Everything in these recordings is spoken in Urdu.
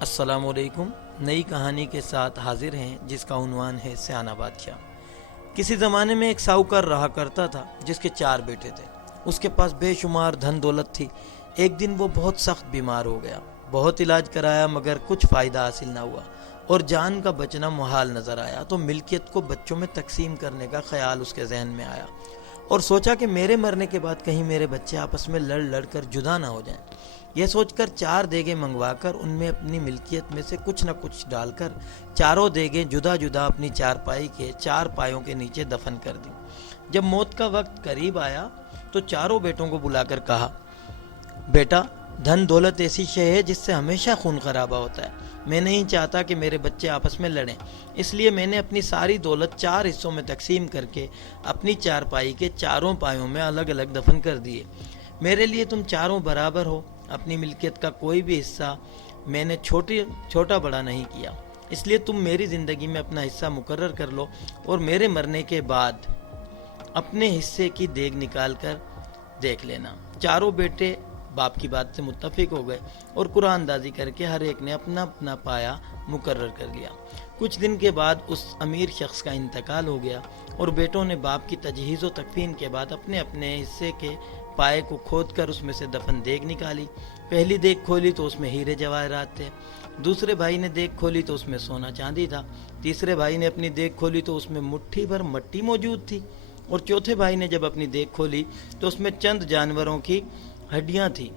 السلام علیکم۔ نئی کہانی کے ساتھ حاضر ہیں جس کا عنوان ہے سیانہ بادشاہ۔ کسی زمانے میں ایک ساہوکار رہا کرتا تھا جس کے 4 بیٹے تھے۔ اس کے پاس بے شمار دھن دولت تھی۔ ایک دن وہ بہت سخت بیمار ہو گیا۔ بہت علاج کرایا مگر کچھ فائدہ حاصل نہ ہوا اور جان کا بچنا محال نظر آیا تو ملکیت کو بچوں میں تقسیم کرنے کا خیال اس کے ذہن میں آیا اور سوچا کہ میرے مرنے کے بعد کہیں میرے بچے آپس میں لڑ لڑ کر جدا نہ ہو جائیں۔ یہ سوچ کر 4 دیگیں منگوا کر ان میں اپنی ملکیت میں سے کچھ نہ کچھ ڈال کر چاروں دیگیں جدا جدا اپنی چارپائی کے 4 پایوں کے نیچے دفن کر دی۔ جب موت کا وقت قریب آیا تو چاروں بیٹوں کو بلا کر کہا، بیٹا، دھن دولت ایسی شے ہے جس سے ہمیشہ خون خرابہ ہوتا ہے۔ میں نہیں چاہتا کہ میرے بچے آپس میں لڑیں، اس لیے میں نے اپنی ساری دولت 4 حصوں میں تقسیم کر کے اپنی چارپائی کے چاروں پایوں میں الگ الگ دفن کر دیے۔ میرے لیے تم چاروں برابر ہو۔ اپنی ملکیت کا کوئی بھی حصہ میں نے چھوٹا بڑا نہیں کیا، اس لیے تم میری زندگی میں اپنا حصہ مقرر کر لو اور میرے مرنے کے بعد اپنے حصے کی دیگ نکال کر دیکھ لینا۔ چاروں بیٹے باپ کی بات سے متفق ہو گئے اور قرآن اندازی کر کے ہر ایک نے اپنا اپنا پایا مقرر کر لیا۔ کچھ دن کے بعد اس امیر شخص کا انتقال ہو گیا اور بیٹوں نے باپ کی تجہیز و تکفین کے بعد اپنے اپنے حصے کے پائے کو کھود کر اس میں سے دفن دیگ نکالی۔ پہلی دیگ کھولی تو اس میں ہیرے جواہرات تھے، دوسرے بھائی نے دیگ کھولی تو اس میں سونا چاندی تھا، تیسرے بھائی نے اپنی دیگ کھولی تو اس میں مٹھی بھر مٹی موجود تھی، اور چوتھے بھائی نے جب اپنی دیگ کھولی تو اس میں چند جانوروں کی ہڈیاں تھیں۔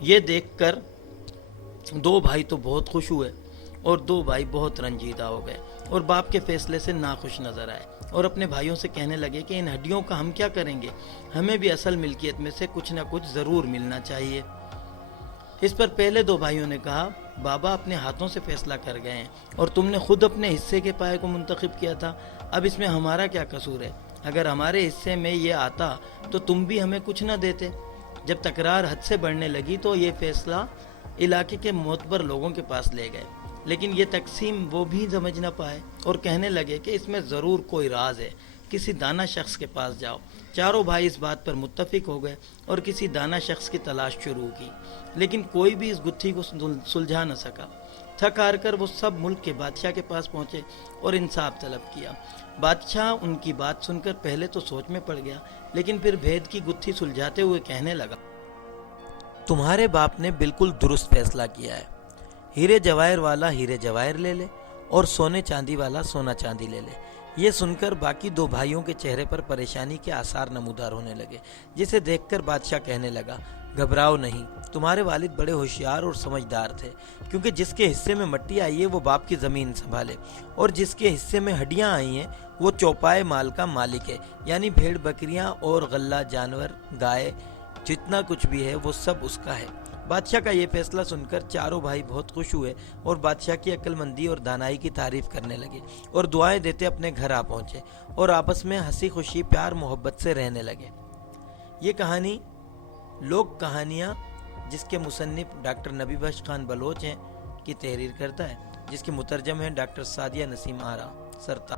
یہ دیکھ کر 2 بھائی تو بہت خوش ہوئے اور 2 بھائی بہت رنجیدہ ہو گئے اور باپ کے فیصلے سے ناخوش نظر آئے اور اپنے بھائیوں سے کہنے لگے کہ ان ہڈیوں کا ہم کیا کریں گے، ہمیں بھی اصل ملکیت میں سے کچھ نہ کچھ ضرور ملنا چاہیے۔ اس پر پہلے 2 بھائیوں نے کہا، بابا اپنے ہاتھوں سے فیصلہ کر گئے ہیں اور تم نے خود اپنے حصے کے پائے کو منتخب کیا تھا، اب اس میں ہمارا کیا قصور ہے؟ اگر ہمارے حصے میں یہ آتا تو تم بھی ہمیں کچھ نہ دیتے۔ جب تکرار حد سے بڑھنے لگی تو یہ فیصلہ علاقے کے معتبر لوگوں کے پاس لے گئے، لیکن یہ تقسیم وہ بھی سمجھ نہ پائے اور کہنے لگے کہ اس میں ضرور کوئی راز ہے، کسی دانا شخص کے پاس جاؤ۔ چاروں بھائی اس بات پر متفق ہو گئے اور کسی دانا شخص کی تلاش شروع کی، لیکن کوئی بھی اس گتھی کو سلجھا نہ سکا۔ تھک ہار کر وہ سب ملک کے بادشاہ کے پاس پہنچے اور انصاف طلب کیا۔ بادشاہ ان کی بات سن کر پہلے تو سوچ میں پڑ گیا، لیکن پھر بھید کی گتھی سلجھاتے ہوئے کہنے لگا، تمہارے باپ نے بالکل درست فیصلہ کیا ہے۔ ہیرے جواہر والا ہیرے جواہر لے لے اور سونے چاندی والا سونا چاندی لے لے۔ یہ سن کر باقی 2 بھائیوں کے چہرے پر پریشانی کے آثار نمودار ہونے لگے، جسے دیکھ کر بادشاہ کہنے لگا، گھبراؤ نہیں، تمہارے والد بڑے ہوشیار اور سمجھدار تھے، کیونکہ جس کے حصے میں مٹی آئی ہے وہ باپ کی زمین سنبھالے اور جس کے حصے میں ہڈیاں آئی ہیں وہ چوپائے مال کا مالک ہے، یعنی بھیڑ بکریاں اور غلہ جانور گائے جتنا کچھ بھی ہے وہ سب اس کا ہے۔ بادشاہ کا یہ فیصلہ سن کر چاروں بھائی بہت خوش ہوئے اور بادشاہ کی عقل مندی اور دانائی کی تعریف کرنے لگے اور دعائیں دیتے اپنے گھر آ پہنچے اور آپس میں ہنسی خوشی پیار محبت سے رہنے لگے۔ یہ کہانی لوک کہانیاں جس کے مصنف ڈاکٹر نبی بخش خان بلوچ ہیں کی تحریر کرتا ہے، جس کے مترجم ہیں ڈاکٹر سعدیہ نسیم آرا سرتا۔